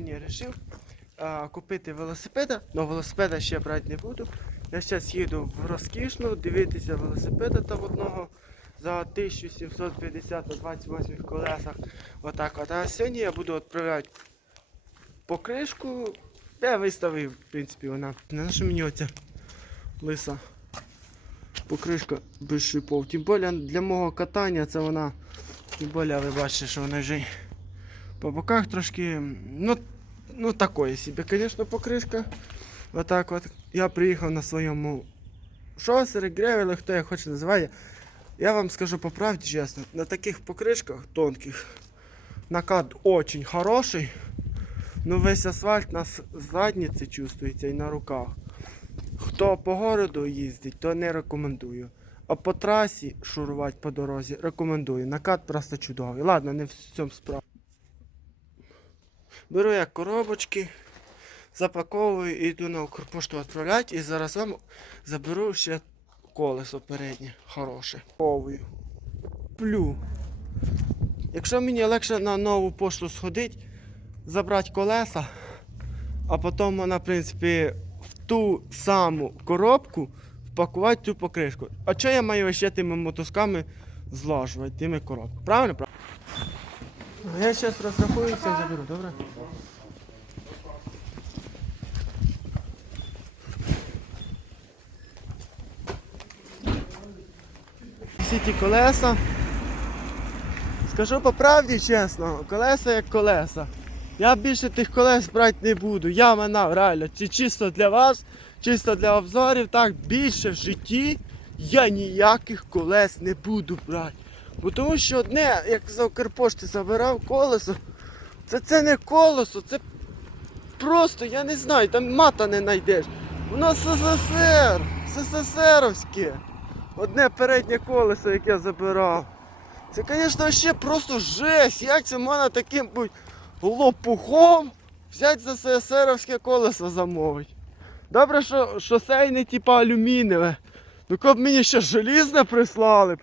сьогодні вирішив купити велосипеда, але велосипеда ще брати не буду. Я зараз їду в розкішну дивитися велосипеда там одного за 1750 на 28 колесах. Отак от. А сьогодні я буду відправляти покришку. Я виставив, в принципі, вона. Не що мені оця лиса покришка без шипов. Тим більше для мого катання це вона. Тим більше ви бачите, що вона вже по боках трошки. Ну, ну такої собі, звісно, покришка. Отак от. Я приїхав на своєму шосері, гревелі, хто як хоче називає. Я вам скажу по правді чесно, на таких покришках тонких накат очень хороший. Ну весь асфальт на задниці чувствується і на руках. Хто по городу їздить, то не рекомендую. А по трасі шурувати по дорозі рекомендую. Накат просто чудовий. Ладно, не в цьому справа. Беру я коробочки, запаковую і йду на Укрпошту відправляти. І зараз вам заберу ще колесо переднє, хороше. Плю. Якщо мені легше на нову пошту сходити, забрати колеса, а потім вона, в принципі, в ту саму коробку впакувати цю покришку. А що я маю ще тими мотузками злажувати, тими коробками? Правильно? Правильно. Я зараз розрахуюся і заберу, добре? Всі ті колеса. Скажу по правді чесно, колеса як колеса. Я більше тих колес брати не буду. Я манав, реально. Це чисто для вас, чисто для обзорів. Так, більше в житті я ніяких колес не буду брати. Бо тому що одне, як з Укрпошти забирав колесо, це, це не колесо, це просто, я не знаю, там мата не знайдеш. Воно СССР, СССРовське. Одне переднє колесо, яке забирав. Це, звісно, ще просто жесть. Як це можна таким бути лопухом взяти за СССРовське колесо замовити. Добре, що шосейне, типа алюмінієве. Ну коли б мені ще желізне прислали б,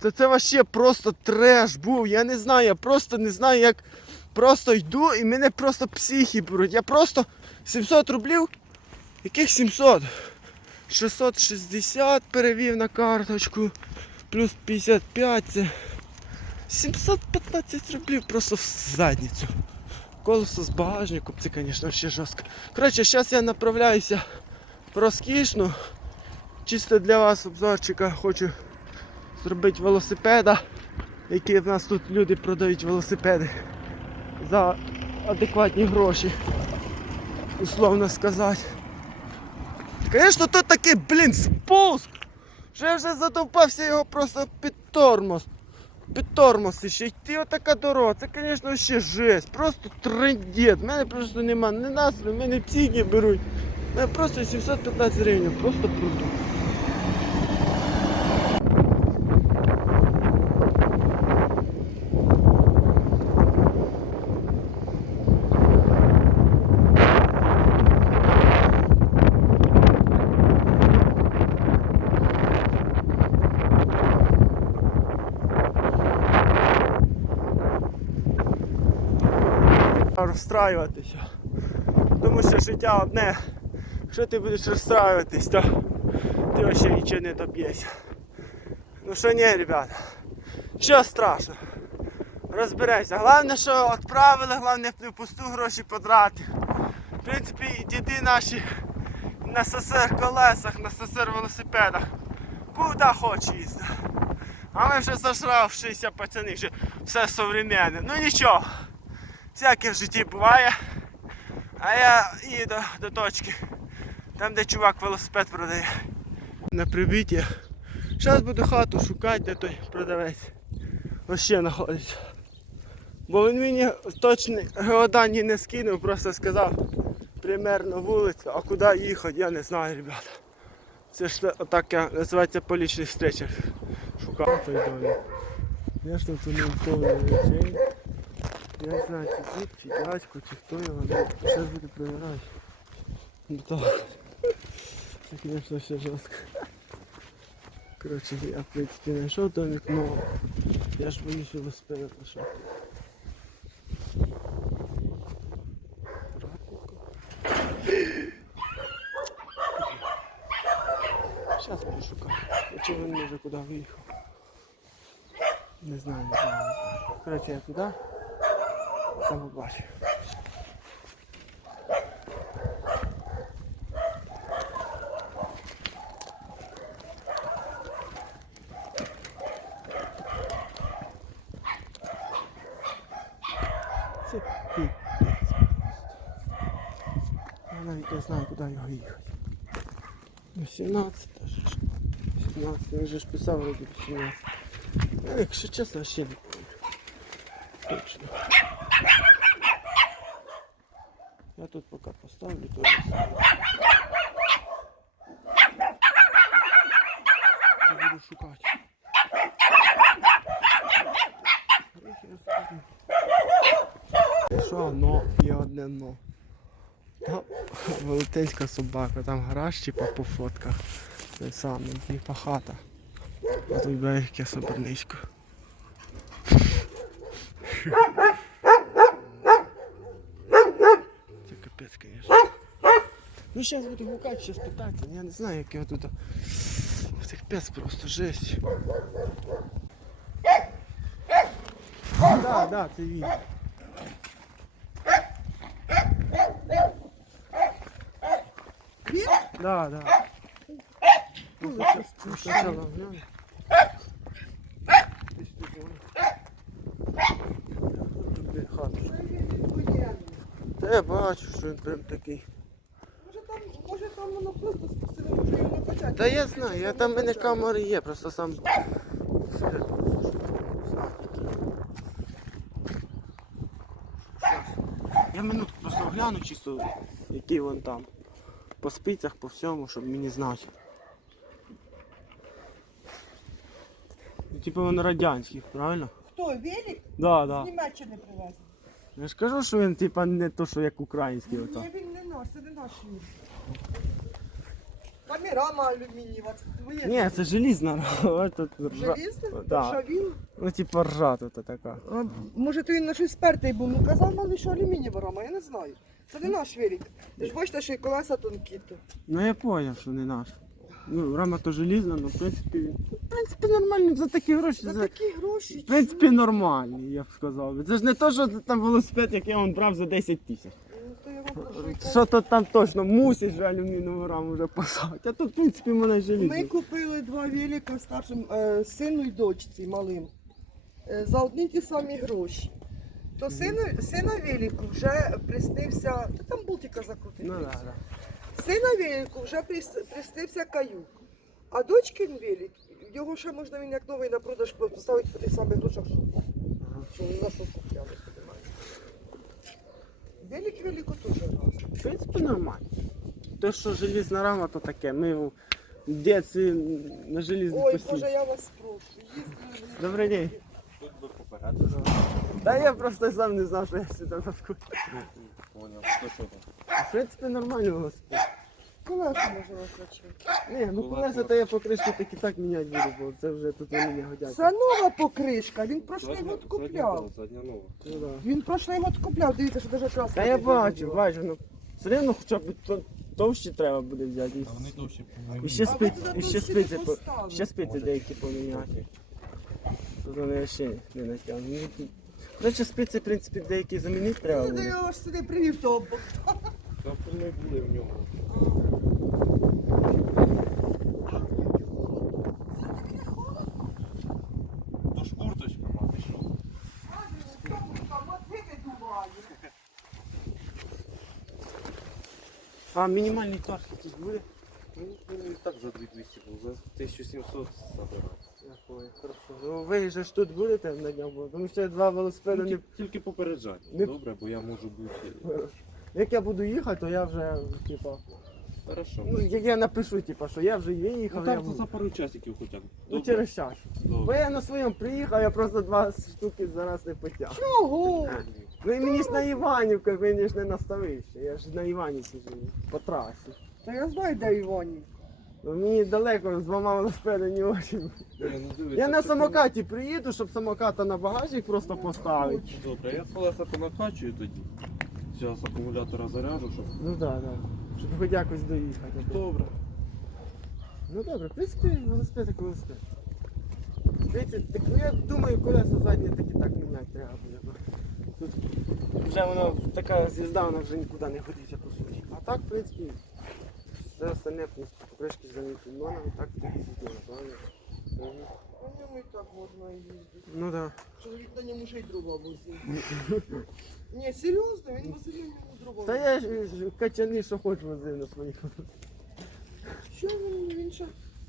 то це вообще просто треш був. Я не знаю, я просто не знаю, як просто йду і мене просто психи беруть. Я просто 700 рублів. Яких 700? 660 перевів на карточку. Плюс 55 це 715 рублів просто в задницю. Колесо з багажником, це, звісно, ще жорстко. Коротше, зараз я направляюся в розкішну. Чисто для вас обзорчика хочу зробити велосипеда, які в нас тут люди продають велосипеди за адекватні гроші. Условно сказати. Звісно, тут такий, блін, спуск. Що я вже задовбався його просто під тормоз. Під тормоз ще йти отака дорога. Це, звісно, ще жесть. Просто трендець. У мене просто нема ні настрою, мене ціні беруть. Мене просто 715 гривень, просто продукт. Розстраюватися. Тому що життя одне. Якщо ти будеш розстраюватись, то ти вообще нічого не доб'єшся. Ну що ні, ребята. Що страшно? Розберемося. Головне, що відправили, головне не впусту гроші подрати. В принципі, діди наші на СССР колесах, на СССР велосипедах. Куди хоче їздити. А ми вже зажравшися пацани, вже все современне. Ну нічого. Всяке в житті буває. А я їду до точки, там де чувак велосипед продає. На прибиття. Зараз буду хату шукати, де той продавець. Ось ще знаходиться. Бо він мені точні геодані не скинув, просто сказав примерно вулицю, а куди їхати, я не знаю, ребята. Це ж таке називається по лічних встречах. Шукав той домик. Звісно, це не речей. Я не знаю, чи дід, чи дядько, чи хто його, все буде провірати. Ну так. Це, звісно, ще жорстко. Коротше, я плитки не знайшов домик, але я ж боюсь велосипеда пішов. Зараз буду шукати. Чи він може куди виїхав? Не знаю, не знаю. Коротше, я туди. Там побачу. Це просто. Я навіть не знаю, куди його їхати. Ну, 17 ж. 17, він же ж писав вроді 18. Ну, якщо чесно, ще не. Точно. Я тут поки поставлю то. Я буду шукати. Що, но і одне но. Там велетенська собака, там гараж типа по фотках. Це саме, типа хата. А тут яке соберничко. Це капець. Ну зараз буду гукати, зараз питати. Я не знаю, як його тут. Це капець просто жесть. Да, да, це він. Да, да. Ну, сейчас сначала гляну. Десь тут воно. Тут де хата. Та я бачу, що він прям такий. Може там, може там воно просто спустили, може його накачати. Та я знаю, я там в мене камери є, просто сам. Я минутку просто гляну чисто, який вон там. По спицях, по всьому, щоб мені знати. Ну, Типу він радянських, правильно? Хто, велик? Да, З. Німеччини привезли. Я ж кажу, що він типа не то, що як український ото. Ні, він не наш, це не наш він. Камерама алюмінієва, це твоє. Ні, це желізна ржа. Желізне? Да. Що він? Ну типа ржа тут така. А, може то він на щось спертий був, ну казав мали, що алюмінієва рама, я не знаю. Це не наш велик. Ти ж бачите, що і колеса тонкі. то. Ну я поняв, що не наш. Ну, рама то желізна, ну в принципі. В принципі, нормально за такі гроші. За За... такі гроші. В принципі, нормальні, я б сказав. Це ж не то, що там велосипед, який я вон брав за 10 тисяч. Ну, то Що то там точно мусить же алюмінієву раму вже посадити. А тут, в принципі, в мене Ми купили два велика старшим е, сину і дочці малим е, за одні ті самі гроші. То сину, сина велику вже приснився, та там бултика закрутити. Ну да, да. Сина велику вже прис- приснився каюк. А дочкин велик, його ще можна він як новий на продаж поставити по тих самих грошах, що, за що купляли. понімаєш. Велик велику теж раз. В принципі, нормально. То, що желізна рама, то таке. Ми в дитинстві на желізних Ой, постійно. Боже, я вас прошу. їздили Добрий день. Тут би попереду. Та я просто сам не знав, що я сюди навколо. Понял, що що там? В принципі, нормально велосипед. Колеса можна накачати. Ні, ну колеса то я покришки так і так міняти буду, бо це вже тут вони не годяться. Це нова покришка, він прошлий год купляв. Задня нова. Ну, да. Він прошлий год купляв, дивіться, що даже краска. Та я бачу, бачу, ну все одно хоча б то- товщі треба буде взяти. І- А вони довші І ще А ви спиці, туди і ще товщі спиці, по- поставили. ще спиці деякі поміняти. Тут вони ще не натягнуть. Коротше, спиці, в принципі, деякі замінити треба Ну, де буде. я аж сюди привів того боку. Там ми були в ньому. То ж курточка мати що? А мінімальний торг тут буде? Ну, він і так за 2200 був, за 1700 забирав. Я понял, хорошо. Ну ви ж тут будете на днях, бо- тому що я два велосипеди не... Тільки, тільки попереджати. Не- Добре, бо я можу бути. Як я буду їхати, то я вже, типа, Хорошо. ну як я напишу, типа, що я вже виїхав, Ну я так, то буду. за пару часиків хоча б. Ну Добре? через час. Бо Добре. я на своєму приїхав, я просто два штуки зараз не потяг. Чого? Ну і мені ж на Іванівку, звісно, не наставився. Я ж на Іванівці живу, по трасі. Та я знаю, де Іванів. Ну, мені далеко з двома велосипедами. Ні, ну, Я на самокаті приїду, щоб самоката на багажник просто поставити. Добре, я колеса понакачую тоді. Зараз акумулятора заряджу, щоб. Ну так, да, так. Да. Щоб хоч якось доїхати. Добре. Ну добре, в принципі, велосипед як велосипед. Принципі, так, ну я думаю, колеса задні таки так міняти треба буде. Тут вже воно така звізда, вона вже нікуди не годиться по суті. А так, в принципі, все остальне, в принципі, покришки замінити можна, а так тоді зробили, правильно? На ньому і так можна їздити. Ну так. Чоловік на ньому ще й дрова возив. Ні, серйозно, він возив на ньому дрова. Та я ж качани, що хоч возив на своїх. Що він, він ще...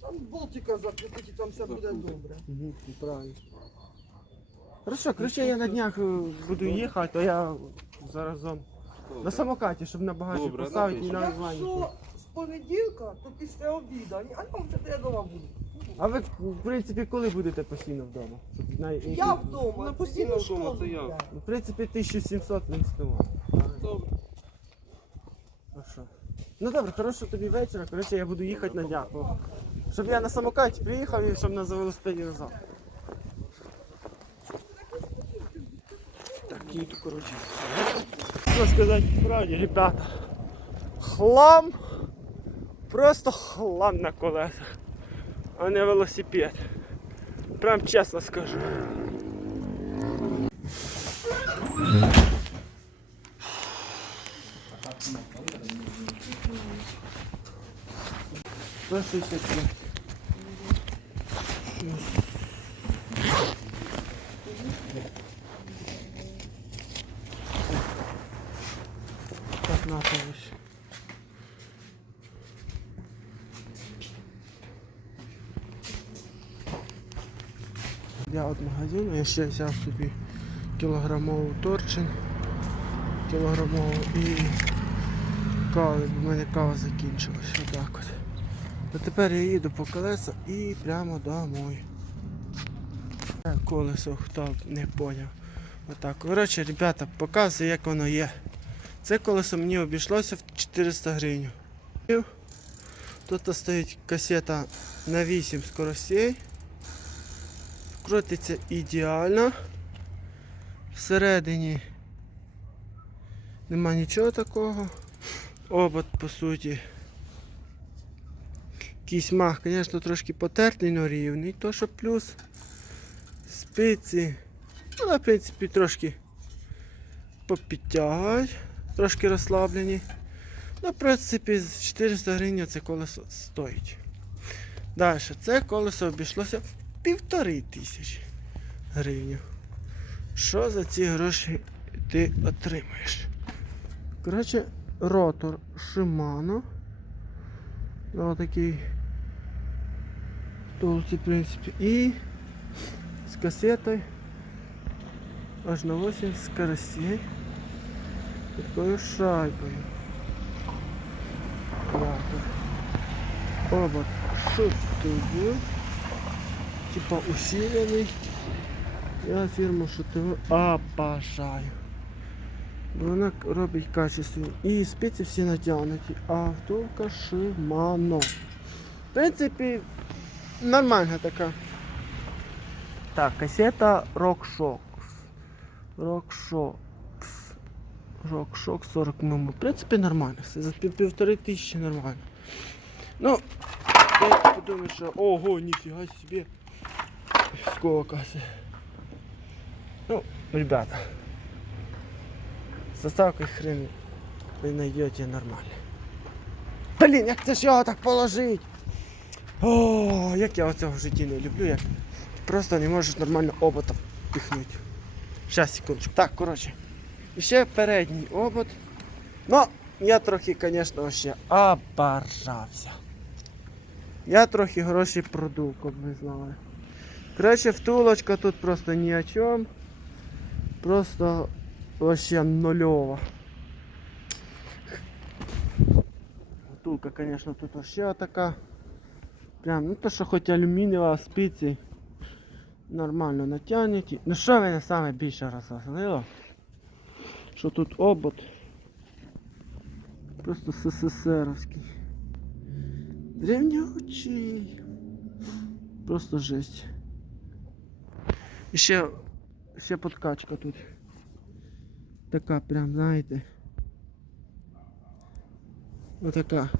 Там болтика закрутить і там все буде добре. Угу, правильно. Хорошо, короче, я на днях е, буду їхати, то я заразом на самокаті, щоб на багажник поставити і напишемо. на Якщо звання. з понеділка, то після обіду. А там це я дома буду. А ви, в принципі, коли будете постійно вдома? Щоб на, Я вдома. Ну, це постійно він у вдома, школу це я. йде. В принципі, 1700 він співав. Добре. Ну що? Ну добре, хорошого тобі вечора. Коротше, я буду їхати на бо- Щоб я на самокаті приїхав і щоб на велосипеді назад. Так, їду, коротше. Що сказати правді, ребята. Хлам. Просто хлам на колесах. А не велосипед. Прям чесно скажу. Сто шістдесят п'ять. Так, на ось. Я від магазину, я ще взяв собі кілограмову торчин, кілограмову і кави, бо в мене кава закінчилась. Отак от. А тепер я їду по колеса і прямо домой. Е, Колесо хто не поняв. Отак. Коротше, ребята, показую як воно є. Це колесо мені обійшлося в 400 гривень. Тут стоїть касета на 8 скоростей. Крутиться ідеально. Всередині нема нічого такого. Обод по суті. Якийсь мах, звісно, трошки потертий, але рівний, то що плюс. Спиці. Ну, але, в принципі, трошки попідтягують, трошки розслаблені. Ну, в принципі, з 400 гривень це колесо стоїть. Далі, це колесо обійшлося півтори тисячі гривень. Що за ці гроші ти отримаєш? Коротше, ротор Shimano. Ну, такий толці, в принципі. І з касетою аж на 8 скоростей. Такою шайбою. Ротор. Обод. Типа усилений. Я фірму шутову обожаю. Вона робить качественно. І спиці всі натягнуті. А втулка Shimano. В принципі, нормальна така. Так, касета RockShox. RockShox. RockShox 40 мм. В принципі, нормально. Все за пів- півтори тисячі нормально. Ну, я подумаю, що ого, ніфіга собі. Каси. Ну, ребята. С доставкой хрен вы найдете нормально. Блін, як це ж його так положить? О, як я оцього в житті не люблю, як просто не можеш нормально обота впихнути. Щас, секундочку. Так, коротше. І ще передній обод. Ну, я трохи, звісно, ще оборжався. Я трохи гроші продув, як ви знали. Коротше, втулочка тут просто ні о чому. Просто вообще нульова. Втулка, конечно, тут вообще така. Прям, ну то, що хоч алюмінієва спиці нормально натягнуті. Ну що мене саме більше розозлило? Що тут обод. Просто СССРовський. Древнючий. Просто жесть. І ще, ще подкачка тут. Така прям, знаєте. Отака.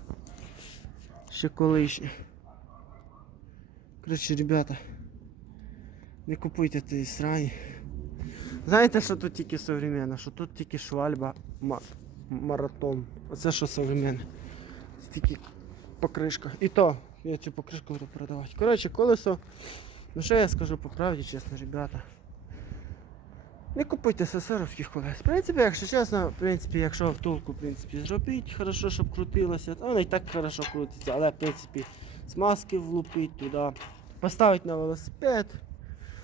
Ще колишня. Коротше, ребята, не купуйте цієї срані. Знаєте, що тут тільки современне? Що тут тільки швальба ма- маратон. Оце що современне. Тільки покришка. І то, я цю покришку буду продавати. Коротше, колесо. Ну що я скажу по правді, чесно, ребята. Не купуйте сесеровських колес. В принципі, якщо чесно, в принципі, якщо втулку в принципі, зробити хорошо, щоб крутилося, то вона і так хорошо крутиться, але в принципі смазки влупить туди, поставити на велосипед,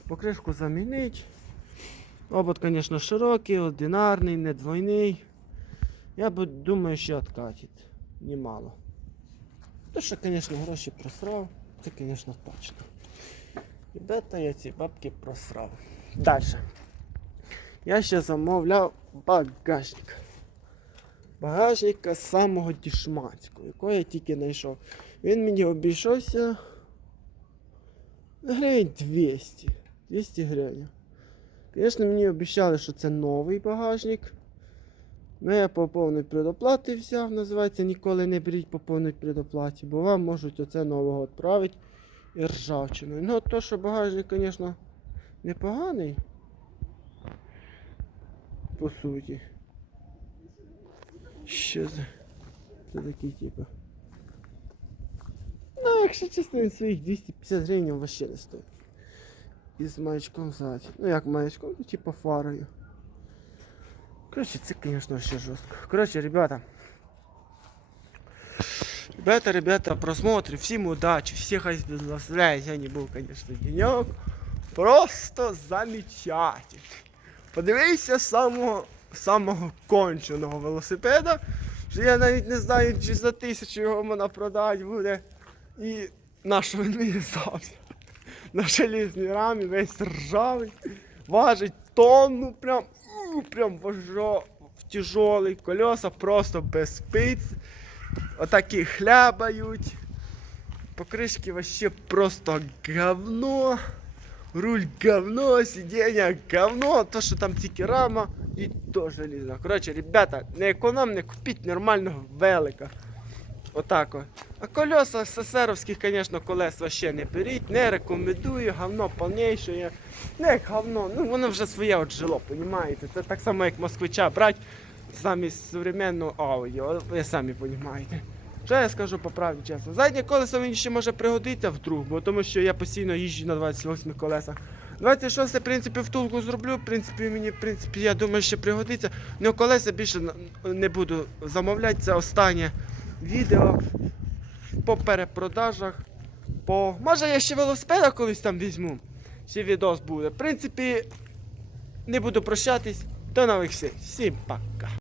покришку замінити. Обод, звісно, широкий, одинарний, не двойний. Я думаю, що откатить. Немало. То, що, звісно, гроші просрав, це, звісно, точно. Ребята, я ці бабки просрав. Далі. Я ще замовляв багажник. Багажника самого дішманського, якого я тільки знайшов. Він мені обійшовся гривень 200. 200 гривень. Звісно, мені обіцяли, що це новий багажник. Ну, я по повній предоплаті взяв, називається ніколи не беріть по повній предоплаті, бо вам можуть оце нового відправити і ржавчиною. Ну, то, що багажник, звісно, непоганий. По суті. Що за. Це такий типу. Ну, якщо чесно, він своїх 250 гривень вообще не стоїть. І з маячком ззаді. Ну як маячком, ну типу фарою. Короче, це, конечно, вообще жестко. Короче, ребята. Ребята, ребята, просмотры, всем удачи, всех благословляет. Я не был, конечно, денек. Просто замечательный. Подивися самого, самого конченого велосипеда. Що я навіть не знаю, чи за тисячу його можна продати буде. І на що він мені здався. На железній рамі весь ржавий. Важить тонну, прям, у, прям важо, тяжелий, колеса просто без спиць. Отакі хлябають. Покришки вообще просто говно. Руль говно, сидіння говно, то що там тільки рама і то желізно. Коротше, ребята, не економне, купіть нормального велика. Отак от. А колеса сесеровських, звісно, колес вообще не беріть, не рекомендую, говно повніше. Не говно, ну воно вже своє от жило, понімаєте? Це так само, як москвича брати замість современного аудіо, ви самі розумієте. Що я скажу по правді чесно? Заднє колесо мені ще може пригодитися вдруг, бо тому що я постійно їжджу на 28 колесах. 26 в принципі, втулку зроблю, в принципі, мені, в принципі, я думаю, ще пригодиться. Ну, колеса більше не буду замовляти. Це останнє відео по перепродажах. По... Може я ще велосипеда колись там візьму. Ще відос буде. В принципі, не буду прощатись. До нових серій. Всім пока.